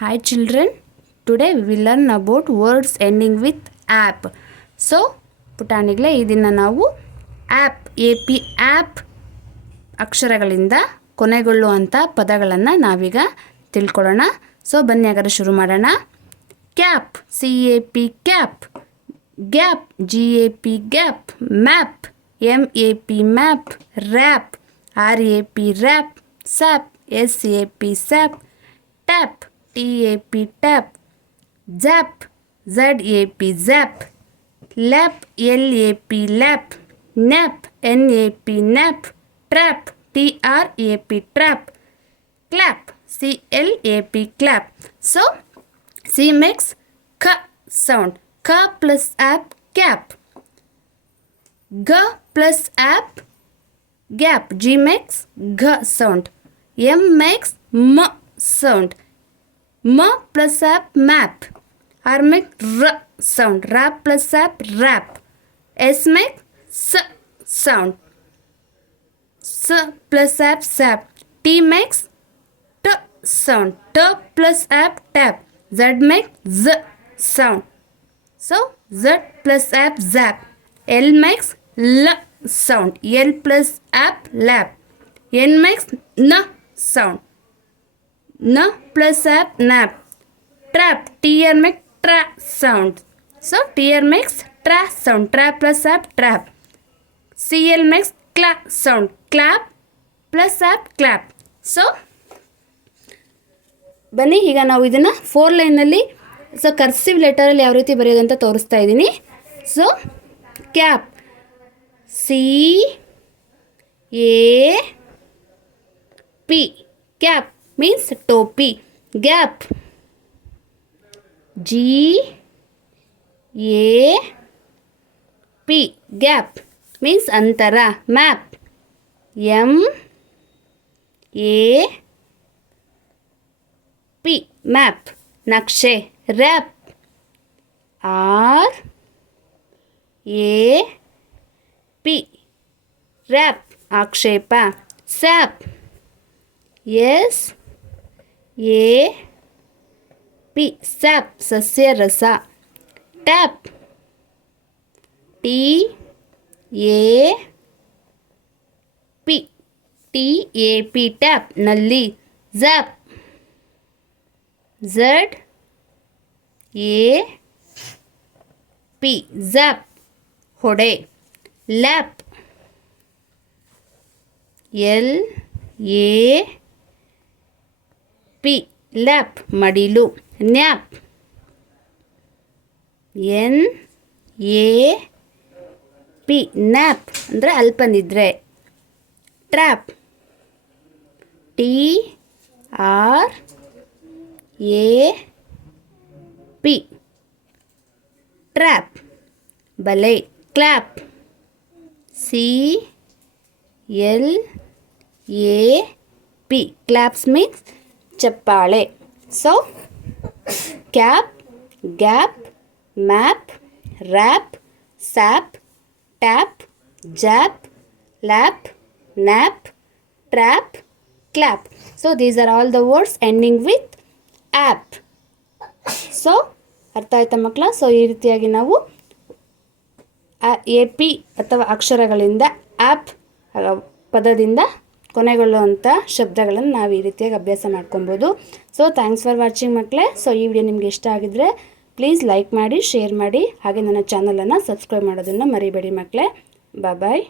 Hi children, today we will learn about words ending with app. So, ಪುಟಾಣಿಗಳೇ ಇದನ್ನು ನಾವು app ಅಕ್ಷರಗಳಿಂದ ಕೊನೆಗೊಳ್ಳುವಂಥ ಪದಗಳನ್ನು ನಾವೀಗ ತಿಳ್ಕೊಳ್ಳೋಣ. ಸೊ ಬನ್ನಿ ಹಾಗಾದ್ರೆ ಶುರು ಮಾಡೋಣ. Cap CAP cap, gap GAP gap, map MAP map, rap RAP rap, sap SAP sap, tap TAP tap, zap ZAP zap, lap LAP lap, nap NAP nap, trap TRAP trap, clap CLAP clap. So C makes K sound. K plus app cap. G plus app gap. G makes G sound. M makes M sound. M plus app map. R makes R sound. R plus app rap. S makes S sound. S plus app sap. T makes T sound. T plus app tap. Z makes Z sound. So Z plus app zap. L makes L sound. L plus app lap. N makes N sound. N plus app nap. Trap. TR makes tra sound. So TR makes tra sound. Tra plus app trap. CL makes cla sound. Clap plus app clap. So ಬನ್ನಿ ಈಗ ನಾವು ಇದನ್ನು 4 ಲೈನಲ್ಲಿ cursive ಲೆಟರಲ್ಲಿ ಯಾವ ರೀತಿ ಬರೆಯೋದಂತ ತೋರಿಸ್ತಾ ಇದ್ದೀನಿ. So cap CAP cap means ಟೋಪಿ. ಗ್ಯಾಪ್ GAP ಗ್ಯಾಪ್ ಮೀನ್ಸ್ ಅಂತರ. ಮ್ಯಾಪ್ MAP ಮ್ಯಾಪ್ ನಕ್ಷೆ. ರ್ಯಾಪ್ RAP ರ್ಯಾಪ್ ಆಕ್ಷೇಪ. ಸ್ಯಾಪ್ SAP ಸ್ಯಾಪ್ ಸಸ್ಯ ರಸ. ಟ್ಯಾಪ್ TAP ಟ್ಯಾಪ್ ನಲ್ಲಿ. ಜ್ಯಾಪ್ ZAP ಜ್ಯಾಪ್ ಹೊಡೆ. ಲ್ಯಾಪ್ LAP ಲ್ಯಾಪ್ ಮಡಿಲು. ನ್ಯಾಪ್ NAP ನ್ಯಾಪ್ ಅಂದರೆ ಅಲ್ಪನಿದ್ರೆ. ಟ್ರ್ಯಾಪ್ TRAP ಟ್ರ್ಯಾಪ್ ಬಲೆ. ಕ್ಲ್ಯಾಪ್ CLAP ಕ್ಲ್ಯಾಪ್ಸ್ ಮೀನ್ಸ್ ಚಪ್ಪಾಳೆ. So cap, gap, map, rap, sap, tap, zap, lap, nap, trap, clap. So these are all the words ending with app. So ಅರ್ಥ ಆಯ್ತಾ ಮಕ್ಕಳ? So ಈ ರೀತಿಯಾಗಿ ನಾವು AP ಅಥವಾ ಅಕ್ಷರಗಳಿಂದ app ಪದದಿಂದ ಕೊನೆಗೊಳ್ಳುವಂಥ ಶಬ್ದಗಳನ್ನು ನಾವು ಈ ರೀತಿಯಾಗಿ ಅಭ್ಯಾಸ ಮಾಡ್ಕೊಬೋದು. ಸೊ ಥ್ಯಾಂಕ್ಸ್ ಫಾರ್ ವಾಚಿಂಗ್ ಮಕ್ಕಳೇ. ಸೊ ಈ ವಿಡಿಯೋ ನಿಮಗೆ ಇಷ್ಟ ಆಗಿದ್ದರೆ ಪ್ಲೀಸ್ ಲೈಕ್ ಮಾಡಿ, ಶೇರ್ ಮಾಡಿ, ಹಾಗೆ ನನ್ನ ಚಾನಲನ್ನು ಸಬ್ಸ್ಕ್ರೈಬ್ ಮಾಡೋದನ್ನು ಮರಿಬೇಡಿ ಮಕ್ಕಳೇ. ಬಾಯ್.